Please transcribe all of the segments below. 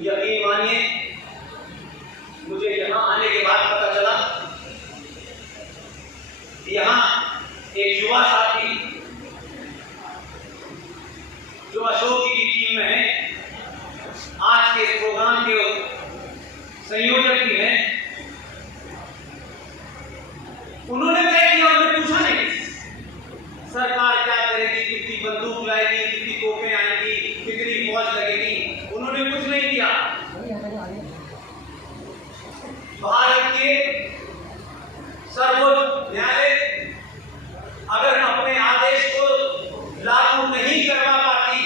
यकीन मानिए, मुझे यहाँ आने के बाद पता चला यहाँ एक युवा साथी जो अशोक की टीम में है, आज के इस प्रोग्राम के संयोजक भी हैं, उन्होंने तय किया, उन्होंने पूछा नहीं सरकार क्या करेगी, कितनी बंदूक लाएगी, कितनी तोपें आएंगी, कितनी फौज लगेगी, उन्होंने कुछ नहीं किया। भारत के सर्वोच्च न्यायालय अगर अपने आदेश को लागू नहीं करवा पाती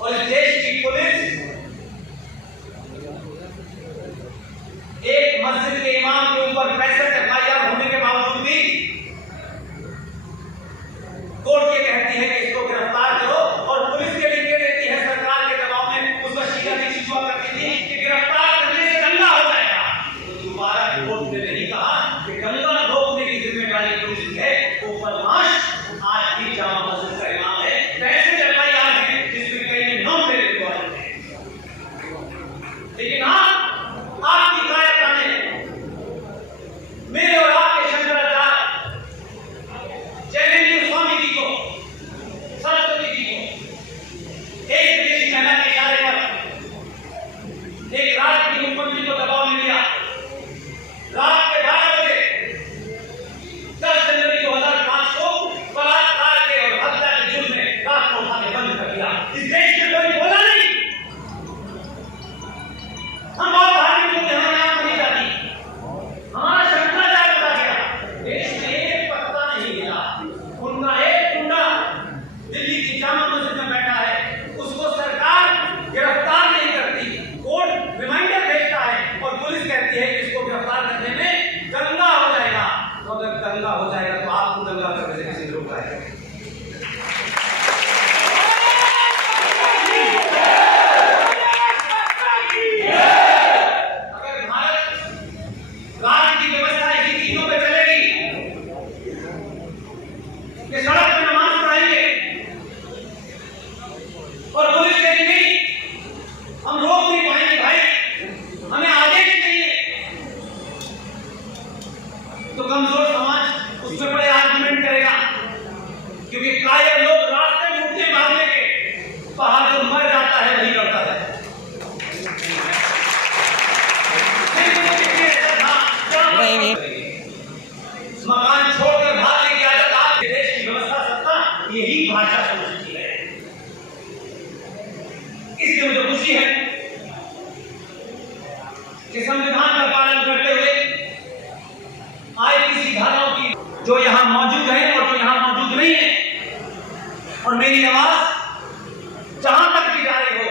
और इस देश की पुलिस एक मस्जिद के इमाम के ऊपर 65 एफआईआर होने के बावजूद भी कोर्ट ये कहती है कि इसको गिरफ्तार करो, और पुलिस के लिए देती है सरकार के दबाव में, उसका शीला की शिशुआ करती थी कि गिरफ्तार करने से दंगा हो जाएगा। तो दोबारा कोर्ट ने नहीं कहा कि दंगा रोकने की जिम्मेदारी पुलिस की है, वो बदमाश आज भी जामा मस्जिद का इमाम है, 65 एफआईआर है जिसमें कई ने नाम ले लेते हैं। लेकिन आपकी कायरता ने मेरे और आपके शंकराचार्य जयदेव स्वामी जी को, सरस्वती जी को एक विदेशी महिला के इशारे पर एक राज्य की मुख्यमंत्री को दबाव में लिया। रात के 12 बजे 10 जनवरी 2005 को बलात्कार के और हत्या के जुर्म में रात को उठाने बंद कर दिया। इस देश में कोई बोला नहीं। हम बहुत धार्मिक लोग यहाँ यहाँ नहीं जाती, हमारा शंकराचार्य बता गया, देश में एक पत्ता नहीं हिला। उनका एक गुंडा दिल्ली की जामा मस्जिद में बैठा है, उसको सरकार गिरफ्तार नहीं करती, कोर्ट रिमाइंडर भेजता है और पुलिस कहती है कि इसको गिरफ्तार करने में दंगा हो जाएगा। तो अगर दंगा हो जाएगा तो आपको दंगा करने से किसी रोक पाएगा? अगर भारत राज्य की व्यवस्था इसी चीजों पे चलेगी कि सड़क पे नमाज पढ़ाएंगे और पुलिस कहेगी नहीं, हम रोक नहीं पाएंगे भाई, हमें आगे भी चाहिए, तो कमजोर समाज उस पर बड़े आर्गुमेंट करेगा, क्योंकि कायर लोग रास्ते में उठते भागने के, बहादुर मर जाता है वही लड़ता है। मकान छोड़कर भागने की आदत आपके देश की व्यवस्था सत्ता यही भाषा समझती है। इसलिए मुझे खुशी है कि संविधान का पालन करते हुए आईपीसी धाराओं की जो यहां मौजूद है और जो यहां मौजूद नहीं है, और मेरी आवाज जहां तक की जा रही हो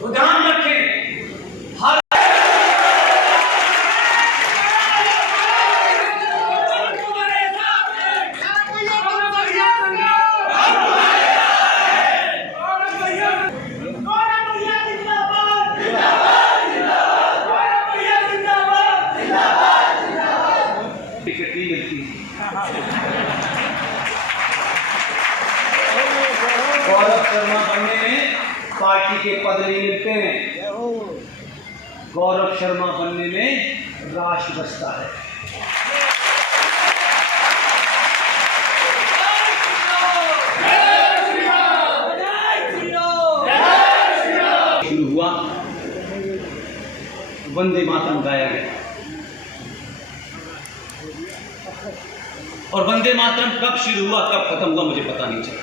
तो ध्यान रखें, हर गौरव शर्मा बनने में पार्टी के पद नहीं मिलते हैं, गौरव शर्मा बनने में राश बचता है। शुरू हुआ, वंदे मातरम गाया गया, और वंदे मातरम कब शुरू हुआ कब खत्म हुआ मुझे पता नहीं चला।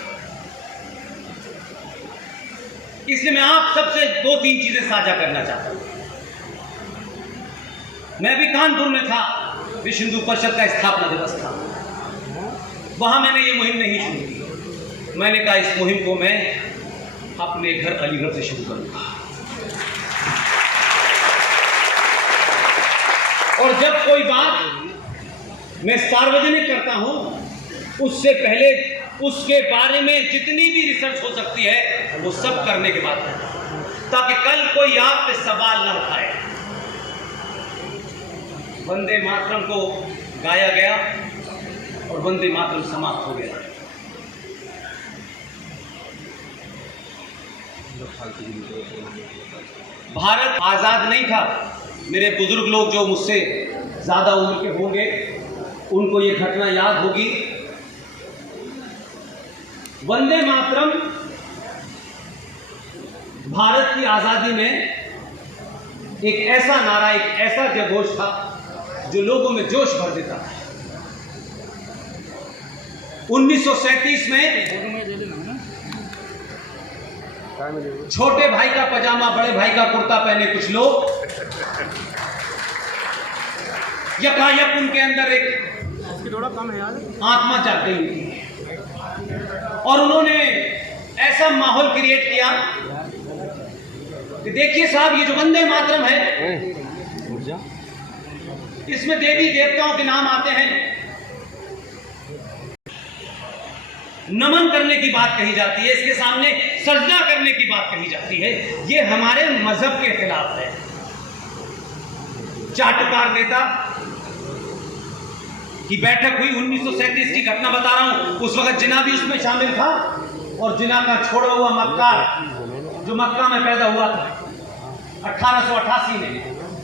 इसलिए मैं आप सबसे 2-3 चीजें साझा करना चाहता हूं। मैं भी कानपुर में था, विश्व हिंदू परिषद का स्थापना दिवस था, वहां मैंने ये मुहिम नहीं शुरू की। मैंने कहा इस मुहिम को मैं अपने घर अलीगढ़ से शुरू करूंगा, और जब कोई बात मैं सार्वजनिक करता हूं उससे पहले उसके बारे में जितनी भी रिसर्च हो सकती है वो सब करने के बाद, ताकि कल कोई आप पे सवाल न उठाए। वंदे मातरम को गाया गया और वंदे मातरम समाप्त हो गया। भारत आज़ाद नहीं था। मेरे बुजुर्ग लोग जो मुझसे ज़्यादा उम्र के होंगे उनको ये घटना याद होगी। वंदे मातरम भारत की आज़ादी में एक ऐसा नारा, एक ऐसा जयघोष था जो लोगों में जोश भर देता था। 1937 में छोटे भाई का पजामा बड़े भाई का कुर्ता पहने कुछ लोग यकायक उनके अंदर एक आत्मा जाग गई थी और उन्होंने ऐसा माहौल क्रिएट किया कि देखिए साहब, ये जो वंदे मातरम है इसमें देवी देवताओं के नाम आते हैं, नमन करने की बात कही जाती है, इसके सामने सजदा करने की बात कही जाती है। ये हमारे मजहब के खिलाफ है। चाटुकार नेता की बैठक हुई, 1937 की घटना बता रहा हूं। उस वक्त जिना भी उसमें शामिल था और जिना का छोड़ा हुआ मक्कार जो मक्का में पैदा हुआ था 1888 में,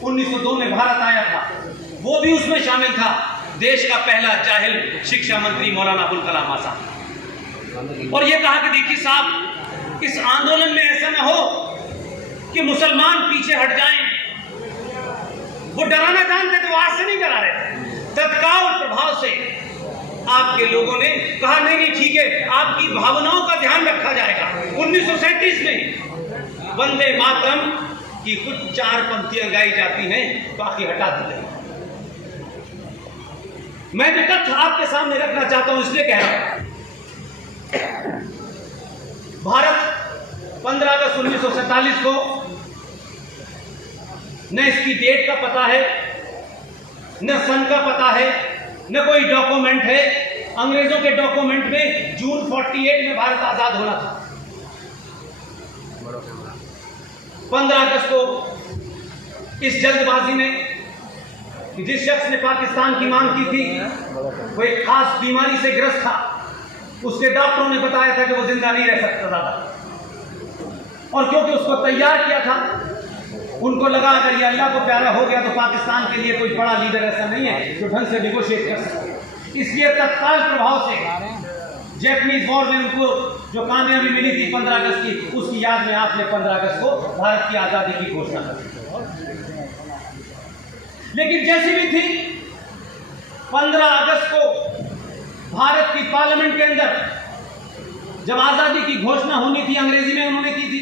1902 में भारत आया था, वो भी उसमें शामिल था। देश का पहला जाहिल शिक्षा मंत्री मौलाना अबुल कलाम आजाद। और ये कहा कि देखिए साहब, इस आंदोलन में ऐसा ना हो कि मुसलमान पीछे हट जाएं। वो डराना जानते थे, वो आज से नहीं डरा रहे थे। तत्काल प्रभाव से आपके लोगों ने कहा नहीं नहीं ठीक है, आपकी भावनाओं का ध्यान रखा जाएगा। 1937 में वंदे मातरम की कुछ 4 पंक्तियां गाई जाती हैं, बाकी हटा दी गई। मैं जो तथ्य आपके सामने रखना चाहता हूं इसलिए कह रहा हूं। भारत 15 अगस्त 1947 को न इसकी डेट का पता है, न सन का पता है, न कोई डॉक्यूमेंट है। अंग्रेजों के डॉक्यूमेंट में जून 48 में भारत आजाद होना था। 15 अगस्त को इस जल्दबाजी में जिस शख्स ने पाकिस्तान की मांग की थी वो एक खास बीमारी से ग्रस्त था। उसके डॉक्टरों ने बताया था कि वो जिंदा नहीं रह सकता था, और क्योंकि उसको तैयार किया था, उनको लगा अगर ये अल्लाह को प्यारा हो गया तो पाकिस्तान के लिए कोई बड़ा लीडर ऐसा नहीं है जो ढंग से निगोशिएट कर सके। इसलिए तत्काल प्रभाव से जैपनीज वॉर में उनको जो कामयाबी मिली थी 15 अगस्त की, उसकी याद में आपने 15 अगस्त को भारत की आज़ादी की घोषणा कर दी। लेकिन जैसी भी थी, 15 अगस्त को भारत की पार्लियामेंट के अंदर जब आज़ादी की घोषणा होनी थी, अंग्रेजी में उन्होंने की थी,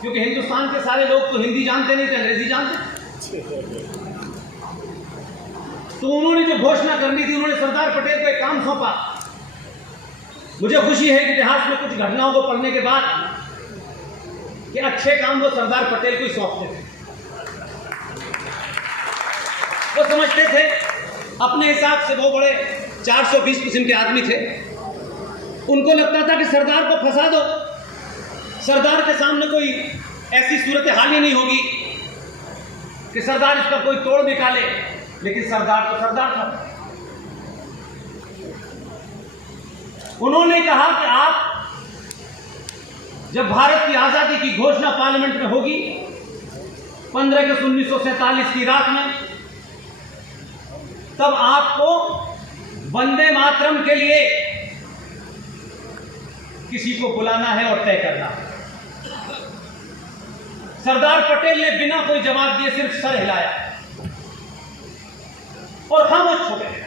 क्योंकि हिंदुस्तान के सारे लोग तो हिंदी जानते नहीं थे, अंग्रेजी जानते। तो उन्होंने जो घोषणा करनी थी, उन्होंने सरदार पटेल को एक काम सौंपा। मुझे खुशी है कि इतिहास में कुछ घटनाओं को पढ़ने के बाद कि अच्छे काम वो सरदार पटेल को ही सौंपते थे। वो समझते थे अपने हिसाब से वो बड़े 420 किस्म के आदमी थे। उनको लगता था कि सरदार को फंसा दो, सरदार के सामने कोई ऐसी सूरत हाल ही नहीं होगी कि सरदार इसका कोई तोड़ निकाले। लेकिन सरदार तो सरदार था। उन्होंने कहा कि आप जब भारत की आज़ादी की घोषणा पार्लियामेंट में होगी 15 अगस्त 1947 की रात में, तब आपको वंदे मातरम के लिए किसी को बुलाना है और तय करना है। सरदार पटेल ने बिना कोई जवाब दिए सिर्फ सर हिलाया और खामोश हो गए।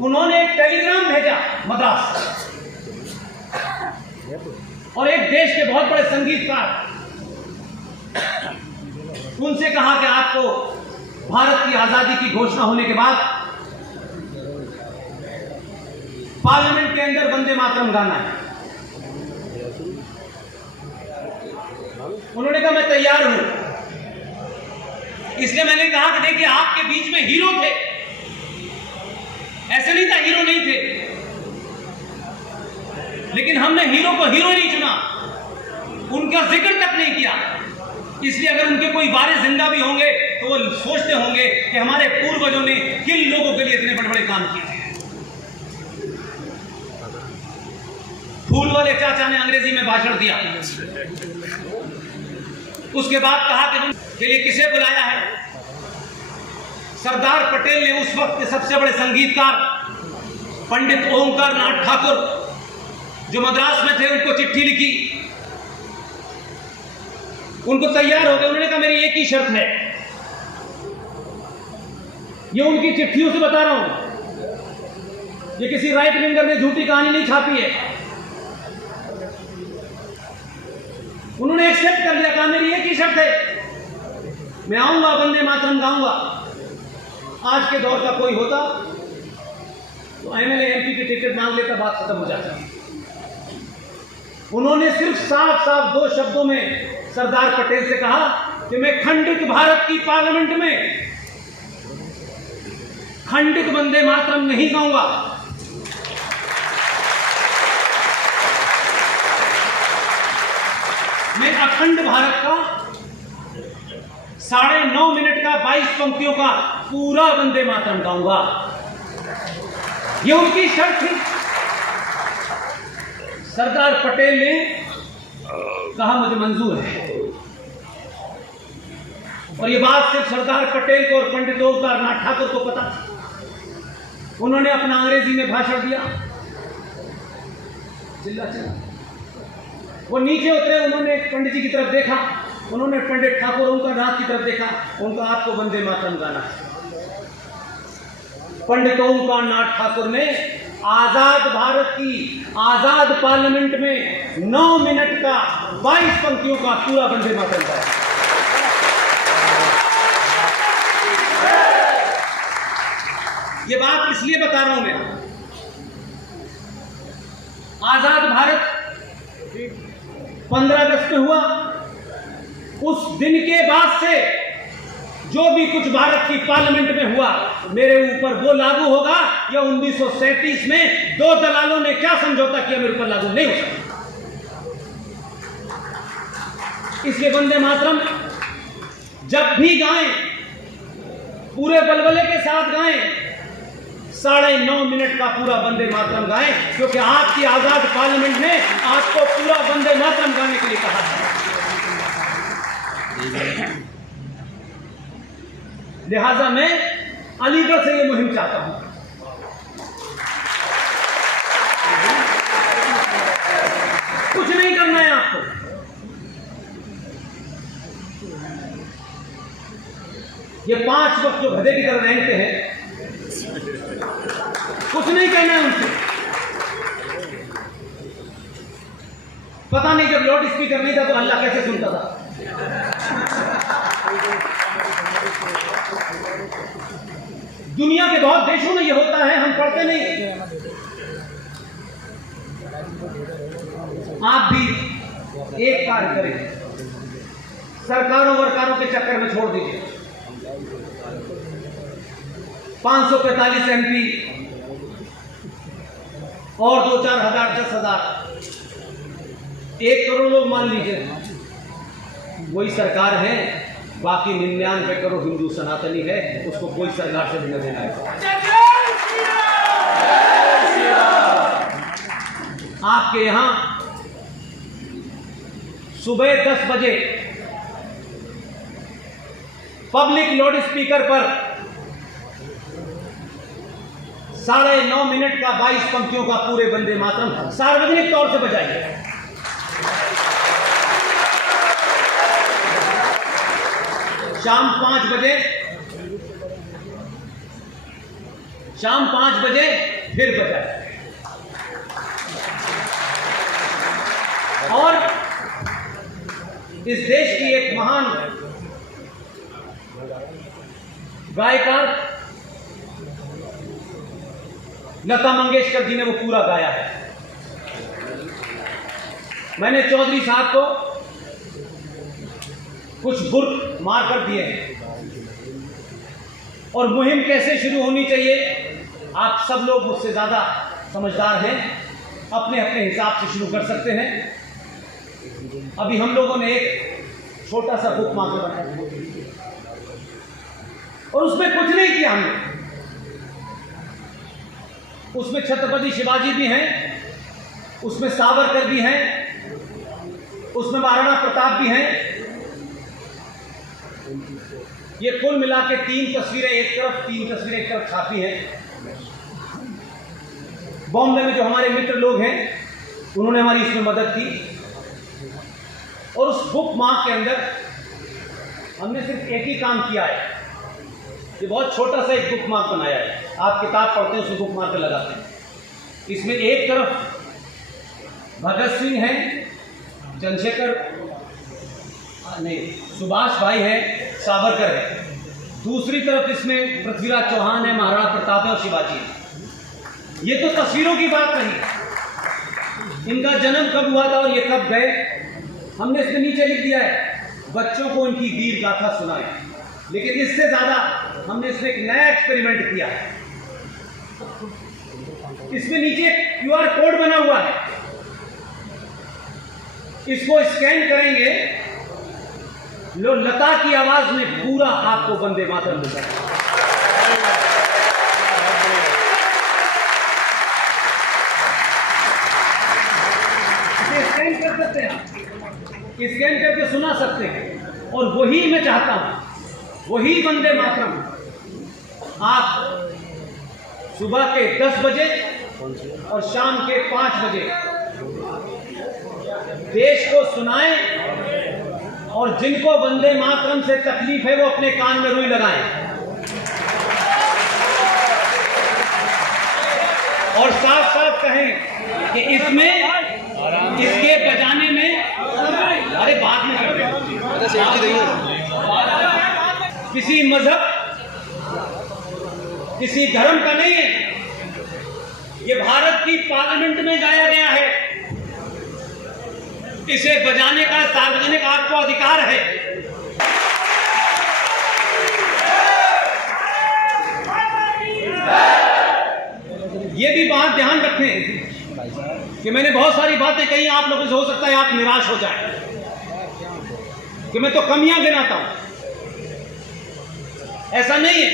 उन्होंने एक टेलीग्राम भेजा मद्रास और एक देश के बहुत बड़े संगीतकार, उनसे कहा कि आपको भारत की आजादी की घोषणा होने के बाद पार्लियामेंट के अंदर वंदे मातरम गाना है। उन्होंने कहा मैं तैयार हूं। इसलिए मैंने कहा कि देखिए आपके बीच में हीरो थे, ऐसे नहीं था हीरो नहीं थे, लेकिन हमने हीरो को हीरो नहीं चुना, उनका जिक्र तक नहीं किया। इसलिए अगर उनके कोई वारिस जिंदा भी होंगे तो वो सोचते होंगे कि हमारे पूर्वजों ने किन लोगों के लिए इतने बड़े बड़े काम किए थे। फूल वाले चाचा ने अंग्रेजी में भाषण दिया। उसके बाद कहा कि ये किसे बुलाया है? सरदार पटेल ने उस वक्त के सबसे बड़े संगीतकार पंडित ओंकार नाथ ठाकुर जो मद्रास में थे उनको चिट्ठी लिखी। उनको तैयार हो गए। उन्होंने कहा मेरी एक ही शर्त है, ये उनकी चिट्ठियों से बता रहा हूं, ये किसी राइट विंगर ने झूठी कहानी नहीं छापी है। उन्होंने एक्सेप्ट कर लिया, कहा मेरी एक ही शर्त है, मैं आऊंगा वंदे मातरम गाऊंगा। आज के दौर का कोई होता तो एमएलए एमपी की टिकट मांग लेता, बात खत्म हो जाती। उन्होंने सिर्फ साफ साफ दो शब्दों में सरदार पटेल से कहा कि मैं खंडित भारत की पार्लियामेंट में खंडित वंदे मातरम नहीं गाऊंगा। मैं अखंड भारत का 9.5 मिनट का 22 पंक्तियों का पूरा वंदे मातरम गाऊंगा। यह उनकी शर्त थी। सरदार पटेल ने कहा मुझे मंजूर है। और ये बात सिर्फ सरदार पटेल को और पंडित ओंकार नाथ ठाकुर को पता था। उन्होंने अपना अंग्रेजी में भाषण दिया। चिल्ला चिल्ला वो नीचे उतरे। उन्होंने पंडित जी की तरफ देखा, उन्होंने पंडित ठाकुर ओंकार नाथ की तरफ देखा। उनका आपको वंदे मातरम गाना है। पंडित ओंकार नाथ ठाकुर ने आजाद भारत की आजाद पार्लियामेंट में 9 मिनट का 22 पंक्तियों का पूरा वंदे मातरम गाया। ये बात इसलिए बता रहा हूं मैं, आजाद भारत 15 अगस्त में हुआ। उस दिन के बाद से जो भी कुछ भारत की पार्लियामेंट में हुआ मेरे ऊपर वो लागू होगा, या 1937 में 2 दलालों ने क्या समझौता किया मेरे ऊपर लागू नहीं हो सकता। इसलिए वंदे मातरम जब भी गाएं पूरे बलबले के साथ गाएं, 9.5 मिनट का पूरा वंदे मातरम गाएं, क्योंकि आपकी आजाद पार्लियामेंट ने आपको पूरा वंदे मातरम गाने के लिए कहा है। लिहाजा मैं अलीगढ़ से ये मुहिम चाहता हूं। कुछ नहीं करना है आपको। ये 5 वक्त जो गधे की तरह रेंगते हैं, कुछ नहीं कहना है उनसे। पता नहीं जब लाउड स्पीकर नहीं था तो अल्लाह कैसे सुनता था। दुनिया के बहुत देशों में यह होता है, हम पढ़ते नहीं। आप भी एक कार्य करें, सरकारों वरकारों के चक्कर में छोड़ दीजिए। 545 एमपी और 2-4 हजार 10,000 1 करोड़ लोग मान लीजिए, वही सरकार है। बाकी 99 करोड़ हिंदू सनातनी है, उसको कोई सरकार से लेना देना है। आपके यहां सुबह 10 बजे पब्लिक लाउड स्पीकर पर 9.5 मिनट का 22 पंक्तियों का पूरे वंदे मातरम सार्वजनिक तौर से बजाइए। शाम 5 बजे फिर बजाए। और इस देश की एक महान गायकार लता मंगेशकर जी ने वो पूरा गाया है। मैंने चौधरी साहब को कुछ बुर्क मार कर दिए हैं। और मुहिम कैसे शुरू होनी चाहिए, आप सब लोग मुझसे ज़्यादा समझदार हैं, अपने अपने हिसाब से शुरू कर सकते हैं। अभी हम लोगों ने एक छोटा सा बुक मार्क बनाया और उसमें कुछ नहीं किया हमने। उसमें छत्रपति शिवाजी भी हैं, उसमें सावरकर भी हैं, उसमें महाराणा प्रताप भी हैं। ये कुल मिला के 3 तस्वीरें एक तरफ, 3 तस्वीरें एक तरफ छापी हैं। बॉम्बे में जो हमारे मित्र लोग हैं उन्होंने हमारी इसमें मदद की, और उस बुक मार्क के अंदर हमने सिर्फ एक ही काम किया है। ये बहुत छोटा सा एक बुक मार्क बनाया है, आप किताब पढ़ते हैं उसमें बुक मार्क लगाते हैं। इसमें एक तरफ भगत सिंह हैं, चंद्रशेखर नहीं, सुभाष भाई है, सावरकर है। दूसरी तरफ इसमें पृथ्वीराज चौहान है, महाराणा प्रताप है और शिवाजी है। ये तो तस्वीरों की बात नहीं, इनका जन्म कब हुआ था और ये कब गए, हमने इसमें नीचे लिख दिया है। बच्चों को उनकी वीर गाथा सुनाए। लेकिन इससे ज्यादा हमने इसमें एक नया एक्सपेरिमेंट किया है। इसमें नीचे QR कोड बना हुआ है, इसको स्कैन करेंगे, लो लता की आवाज में पूरा आपको वंदे मातरम बताएगा। स्कैन कर सकते हैं, स्कैन करके सुना सकते हैं। और वही मैं चाहता हूं, वही वंदे मातरम आप सुबह के 10 बजे और शाम के 5 बजे देश को सुनाएं, और जिनको वंदे मातरम से तकलीफ है वो अपने कान में रुई लगाएं, और साफ साफ कहें कि इसमें, इसके बजाने में, अरे बाद में किसी मजहब, किसी धर्म का नहीं है। ये भारत की पार्लियामेंट में गाया गया है, इसे बजाने का सार्वजनिक आपको अधिकार है। ये भी बात ध्यान रखें कि मैंने बहुत सारी बातें कही, आप लोगों से हो सकता है आप निराश हो जाएं कि मैं तो कमियां गिनाता हूं, ऐसा नहीं है।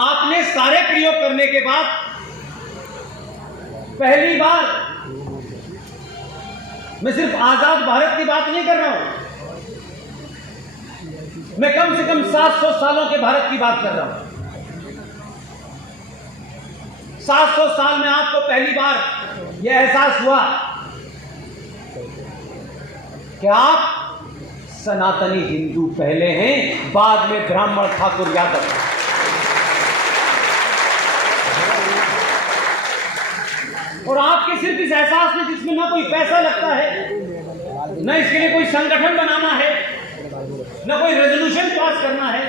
आपने सारे प्रयोग करने के बाद पहली बार, मैं सिर्फ आजाद भारत की बात नहीं कर रहा हूं, मैं कम से कम 700 सालों के भारत की बात कर रहा हूं। 700 साल में आपको पहली बार यह एहसास हुआ कि आप सनातनी हिंदू पहले हैं, बाद में ब्राह्मण, ठाकुर, यादव। और आपके सिर्फ इस एहसास में, जिसमें ना कोई पैसा लगता है, न इसके लिए कोई संगठन बनाना है, न कोई रेजोल्यूशन पास करना है,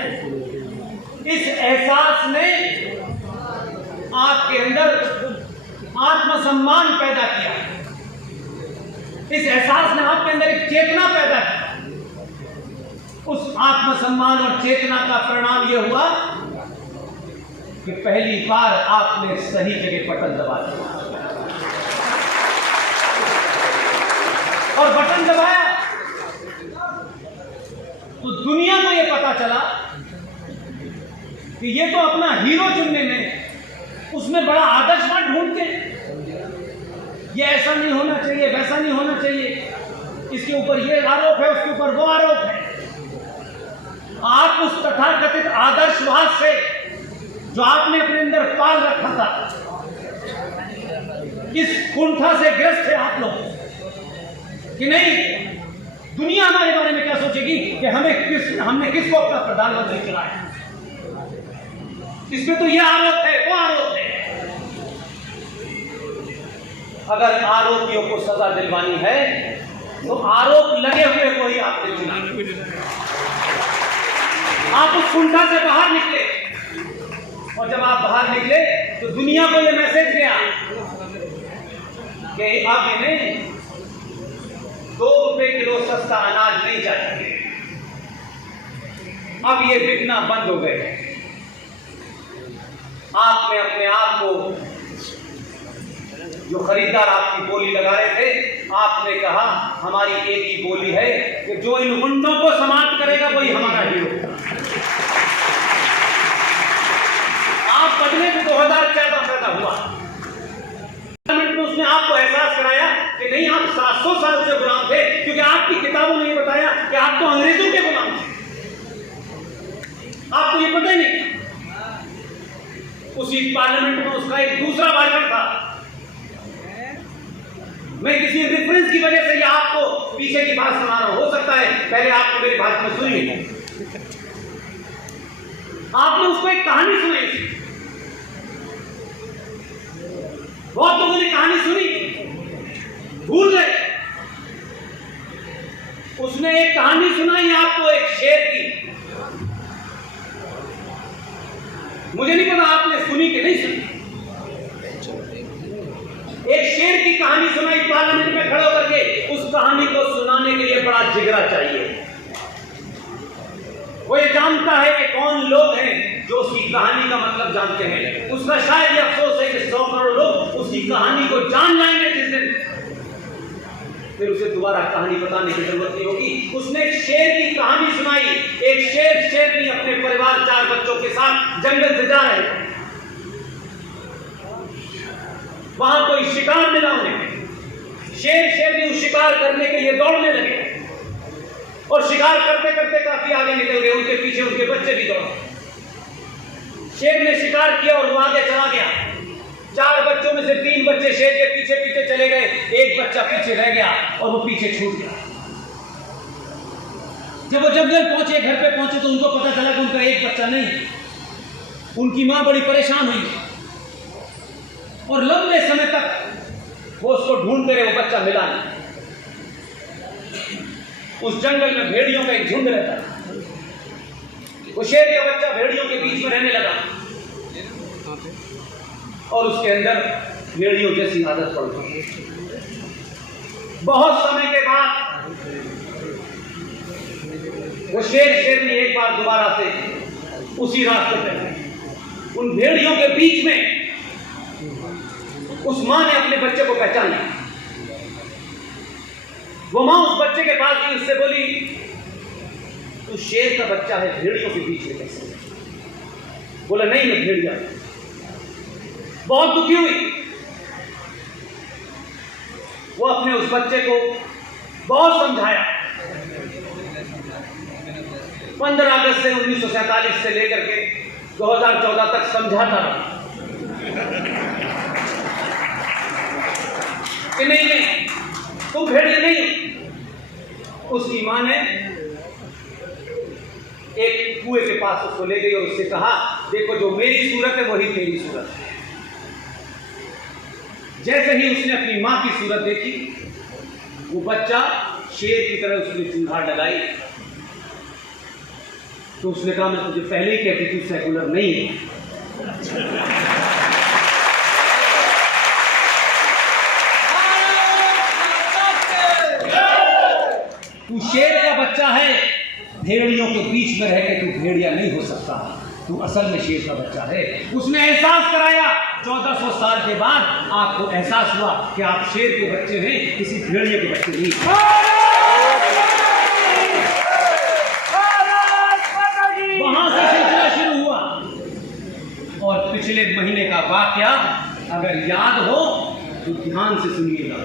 इस एहसास ने आपके अंदर आत्मसम्मान पैदा किया। इस एहसास ने आपके अंदर एक चेतना पैदा की। उस आत्मसम्मान और चेतना का परिणाम यह हुआ कि पहली बार आपने सही जगह बटन दबा दिया, और बटन दबाया तो दुनिया को यह पता चला कि ये तो अपना हीरो चुनने में, उसमें बड़ा आदर्शवान ढूंढते हैं। ये ऐसा नहीं होना चाहिए, वैसा नहीं होना चाहिए, इसके ऊपर ये आरोप है, उसके ऊपर वो आरोप है। आप उस तथाकथित आदर्शवाद से, जो आपने अपने अंदर पाल रखा था, इस कुंठा से ग्रस्त है आप लोग कि नहीं, दुनिया हमारे बारे में क्या सोचेगी कि हमने किसको अपना प्रधानमंत्री चुनाया। इसमें तो ये आरोप है, वो आरोप है। अगर आरोपियों को सजा दिलवानी है तो आरोप लगे हुए को ही आपने चुना। आप उस कुंठा से बाहर निकले, और जब आप बाहर निकले तो दुनिया को यह मैसेज गया कि अब इन्हें 2 रुपए किलो सस्ता अनाज नहीं चाहिए, अब ये बिकना बंद हो गए। आपने अपने आप को, जो खरीदार आपकी बोली लगा रहे थे, आपने कहा हमारी एक ही बोली है कि जो इन गुंडों को समाप्त करेगा वही हमारा हीरो। आप बदले में 2014 पैदा हुआ, कि नहीं आप 700 साल से गुलाम थे, क्योंकि आपकी किताबों ने ये बताया कि आप तो अंग्रेजों के गुलाम थे। आपको ये पता ही नहीं। उसी पार्लियामेंट में उसका एक दूसरा भाषण था। मैं किसी रेफरेंस की वजह से आपको पीछे की बात सुना रहा हूं, हो सकता है पहले आपने मेरी बात में सुनी। आपने उसको एक कहानी सुनाई थी, बहुत लोगों ने कहानी सुनी, भूल गए। उसने एक कहानी सुनाई आपको, एक शेर की। मुझे नहीं पता आपने सुनी कि नहीं सुनी। एक शेर की कहानी सुनाई पार्लियामेंट में खड़े होकर के। उस कहानी को सुनाने के लिए बड़ा जिगरा चाहिए। वो ये जानता है कि कौन लोग हैं जो उसकी कहानी का मतलब जानते हैं। उसका शायद ये अफसोस है कि 100 करोड़ लोग उसकी कहानी को जान जाएंगे जिस दिन, फिर उसे दोबारा कहानी बताने की जरूरत नहीं होगी। उसने एक शेर की कहानी सुनाई। एक शेरनी अपने परिवार 4 बच्चों के साथ जंगल से जा रहे थे। वहां कोई शिकार मिला उन्हें। शेरनी उस शिकार करने के लिए दौड़ने लगे और शिकार करते करते काफी आगे निकल गए। उनके पीछे उनके बच्चे भी दौड़े। शेर ने शिकार किया और वो आगे चला गया। 4 बच्चों में से 3 बच्चे शेर के पीछे पीछे चले गए, एक बच्चा पीछे रह गया और वो पीछे छूट गया। जब वो जंगल पहुंचे, घर पे पहुंचे, तो उनको पता चला कि उनका एक बच्चा नहीं। उनकी मां बड़ी परेशान हुई और लंबे समय तक वो उसको ढूंढते रहे, वो बच्चा मिला नहीं। उस जंगल में भेड़ियों का एक झुंड रहता था। वो शेर का बच्चा भेड़ियों के बीच में रहने लगा और उसके अंदर भेड़ियों जैसी आदत पड़ गई। बहुत समय के बाद वो शेरनी एक बार दोबारा से उसी रास्ते पे, उन भेड़ियों के बीच में उस मां ने अपने बच्चे को पहचाना। वो मां उस बच्चे के पास गई, उससे बोली, तू शेर का बच्चा है, भेड़ियों के बीच में कैसे? बोला, नहीं मैं भेड़िया। बहुत दुखी हुई। वो अपने उस बच्चे को बहुत समझाया। 15 अगस्त से 1947 से लेकर के 2014 तक समझाता रहा कि नहीं तुम भेड़िया नहीं। उसकी मां ने एक कुएं के पास उसको ले गई और उससे कहा, देखो जो मेरी सूरत है वही तेरी सूरत है। जैसे ही उसने अपनी मां की सूरत देखी, वो बच्चा शेर की तरह उसने चूल्हा लगाई। तो उसने कहा, मैं तुझे पहले ही कहती थी सेकुलर नहीं है। तू शेर का बच्चा है, भेड़ियों के बीच में रह के तू भेड़िया नहीं हो सकता, तू असल में शेर का बच्चा है। उसने एहसास कराया। 1400 साल के बाद आपको एहसास हुआ कि आप शेर के बच्चे हैं, किसी भेड़िए के बच्चे नहीं। वहां से सिलसिला शुरू हुआ। और पिछले महीने का वाकया अगर याद हो तो ध्यान से सुनिएगा।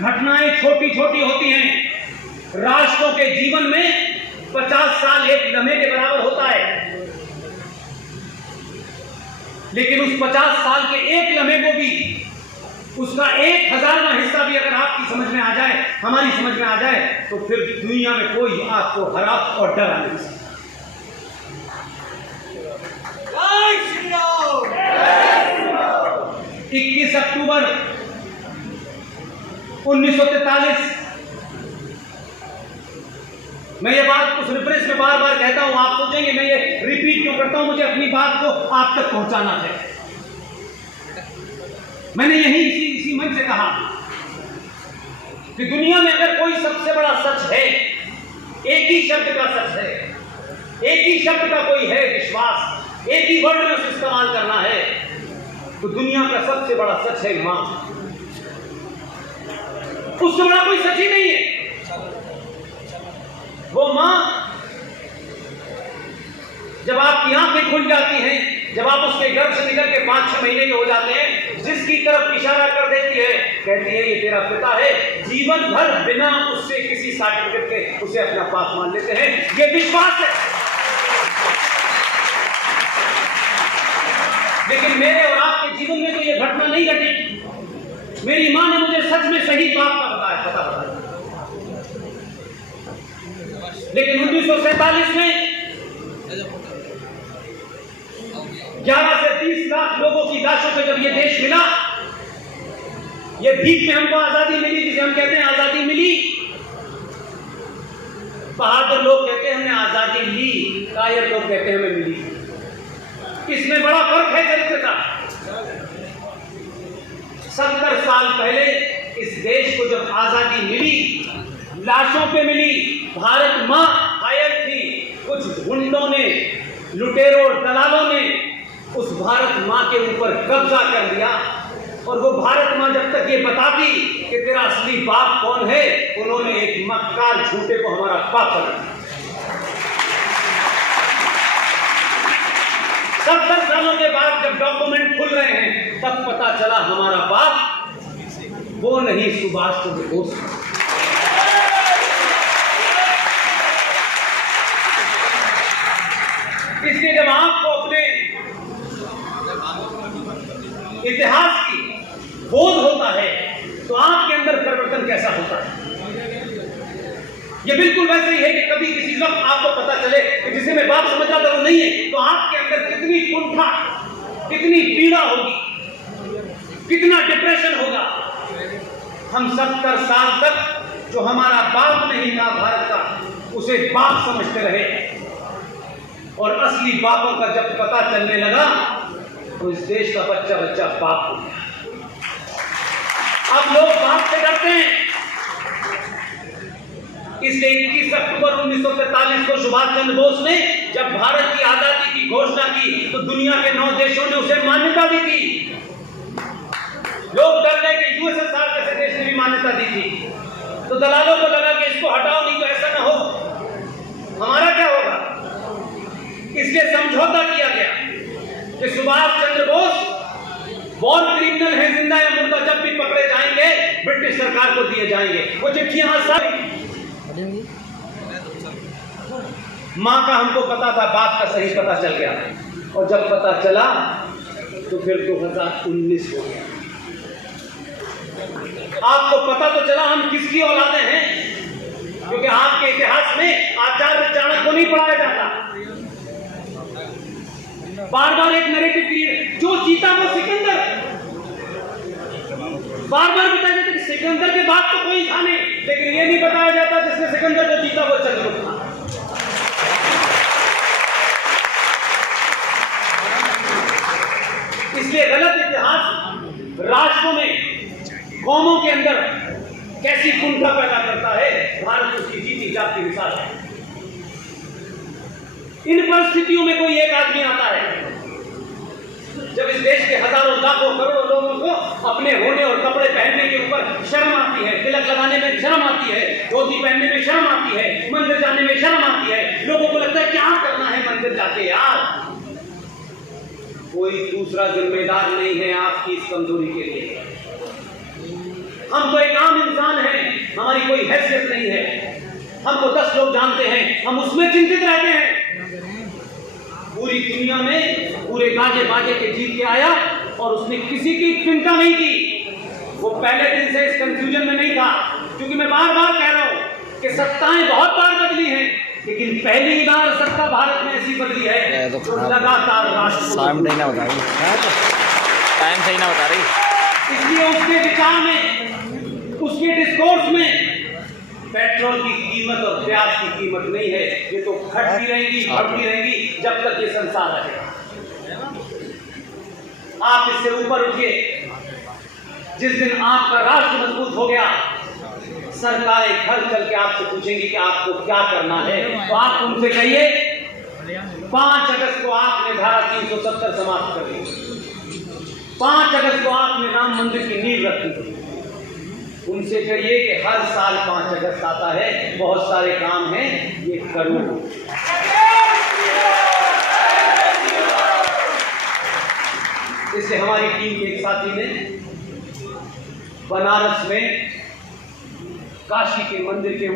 घटनाएं छोटी छोटी होती हैं। राष्ट्रों के जीवन में 50 साल एक लम्हे के बराबर होता है, लेकिन उस 50 साल के एक लम्हे को भी, उसका 1000वां हिस्सा भी अगर आपकी समझ में आ जाए, हमारी समझ में आ जाए, तो फिर दुनिया में कोई आपको हरा और डरा नहीं सकता। 21 अक्टूबर 1943। मैं ये बात उस रिफ्रेश में बार बार कहता हूं, आप सोचेंगे मैं ये रिपीट क्यों करता हूं, मुझे अपनी बात को आप तक पहुंचाना है। मैंने यही इसी मंच से कहा कि दुनिया में अगर कोई सबसे बड़ा सच है, एक ही शब्द का सच है, एक ही शब्द का कोई है विश्वास, एक ही वर्ड में उसे इस्तेमाल करना है, तो दुनिया का सबसे बड़ा सच है मां। उससे बड़ा कोई सच ही नहीं है। वो मां, जब आपकी आंखें खुल जाती हैं, जब आप उसके गर्भ से निकल के 5-6 महीने के हो जाते हैं, जिस जिसकी तरफ इशारा कर देती है, कहती है ये तेरा पिता है, जीवन भर बिना उससे किसी सर्टिफिकेट के उसे अपना बाप मान लेते हैं। ये विश्वास है। लेकिन मेरे और आपके जीवन में तो ये घटना नहीं घटी। मेरी मां ने मुझे सच में सही बाप का पता बताया। लेकिन 1947 में 11 से 20 लाख लोगों की लाशों पे जब ये देश मिला, ये भीख में हमको आजादी मिली, जिसे हम कहते हैं आजादी मिली। बहादुर लोग कहते हैं हमने आजादी ली, कायर लोग कहते हैं हमें मिली। इसमें बड़ा फर्क है चरित्र का। 70 साल पहले इस देश को जब आजादी मिली, लाशों पे मिली, भारत मां घायल थी। कुछ गुंडों ने, लुटेरों, दलालों ने उस भारत मां के ऊपर कब्जा कर लिया। और वो भारत मां जब तक ये बताती कि तेरा असली बाप कौन है, उन्होंने एक मक्कार झूठे को हमारा बाप बना दिया। 70 सालों के बाद जब डॉक्यूमेंट खुल रहे हैं, तब पता चला हमारा बाप वो नहीं, सुभाष चंद्र बोस। इसलिए जब आपको अपने इतिहास की बोध होता है, तो आपके अंदर परिवर्तन कैसा होता है। ये बिल्कुल वैसे ही है कि कभी किसी वक्त आपको पता चले कि जिसे मैं बाप समझ रहा था वो नहीं है, तो आपके अंदर कितनी कुंठा, कितनी पीड़ा होगी, कितना डिप्रेशन होगा। हम 70 साल तक जो हमारा बाप नहीं था भारत का, उसे बाप समझते रहे। और असली बापों का जब पता चलने लगा, तो इस देश का बच्चा बच्चा बाप हो गया। अब लोग बाप से डरते हैं। इसलिए 21 अक्टूबर 1943 को सुभाष चंद्र बोस ने जब भारत की आजादी की घोषणा की, तो दुनिया के 9 देशों ने उसे मान्यता दी थी। लोग डर गए कि यूएसएसआर जैसे देश ने भी मान्यता दी थी। तो दलालों को लगा कि इसको हटाओ, नहीं तो ऐसा ना हो, हमारा क्या होगा। इसलिए समझौता किया गया कि सुभाष चंद्र बोस वॉर क्रिमिनल है, जिंदा या मुर्दा, जब भी पकड़े जाएंगे ब्रिटिश सरकार को दिए जाएंगे। वो चिट्ठियां सारी मां का हमको पता था, बाप का सही पता चल गया। और जब पता चला तो फिर 2019 हो गया। आपको पता तो चला हम किसकी औलादे हैं, क्योंकि आपके इतिहास में आचार्य चाणक्य को नहीं पढ़ाया जाता। बार बार एक नैरेटिव क्रिएट, जो जीता वो सिकंदर। बार बार बताया जाता कि सिकंदर के बाद तो कोई था नहीं, लेकिन ये नहीं बताया जाता जिसने सिकंदर को जीता वो चंद्रगुप्त था। इसलिए गलत इतिहास राष्ट्रों में, कौमों के अंदर कैसी कुंठा पैदा करता है। भारत उसकी जीती जाती मिसाल है। इन परिस्थितियों में कोई एक आदमी आता है, जब इस देश के हजारों लाखों करोड़ों लोगों को अपने होने और कपड़े पहनने के ऊपर शर्म आती है, तिलक लगाने में शर्म आती है, धोती पहनने में शर्म आती है, मंदिर जाने में शर्म आती है। लोगों को लगता है क्या करना है मंदिर जाके यार। कोई दूसरा जिम्मेदार नहीं है आपकी इस कमजोरी के लिए। हम तो एक आम इंसान हैं, हमारी कोई हैसियत नहीं है। हमको 10 लोग जानते हैं, हम उसमें चिंतित रहते हैं। पूरी दुनिया में पूरे गाजे बाजे के जीत के आया और उसने किसी की चिंता नहीं की। वो पहले दिन से इस कंफ्यूजन में नहीं था, क्योंकि मैं बार बार कह रहा हूं कि सत्ताएं बहुत बार बदली हैं, लेकिन पहली बार सत्ता भारत में ऐसी बदली है जो लगातार राष्ट्र टाइम सही ना बता रही। इसलिए उसके विचार में, उसके डिस्कोर्स में पेट्रोल की कीमत और प्याज की कीमत नहीं है। ये तो घटती रहेगी, बढ़ती रहेगी जब तक ये संसार रहेगा। आप इससे ऊपर उठिए। जिस दिन आपका राष्ट्र मजबूत हो गया, सरकारें घर चल के आपसे पूछेंगी कि आपको क्या करना है, तो आप उनसे कहिए 5 अगस्त को आपने धारा 370 समाप्त कर दी, 5 अगस्त को आपने राम मंदिर की नींव रखी। उनसे कहिए कि हर साल 5 अगस्त आता है, बहुत सारे काम हैं, ये करो। इसलिए हमारी टीम के एक साथी ने बनारस में काशी के मंदिर के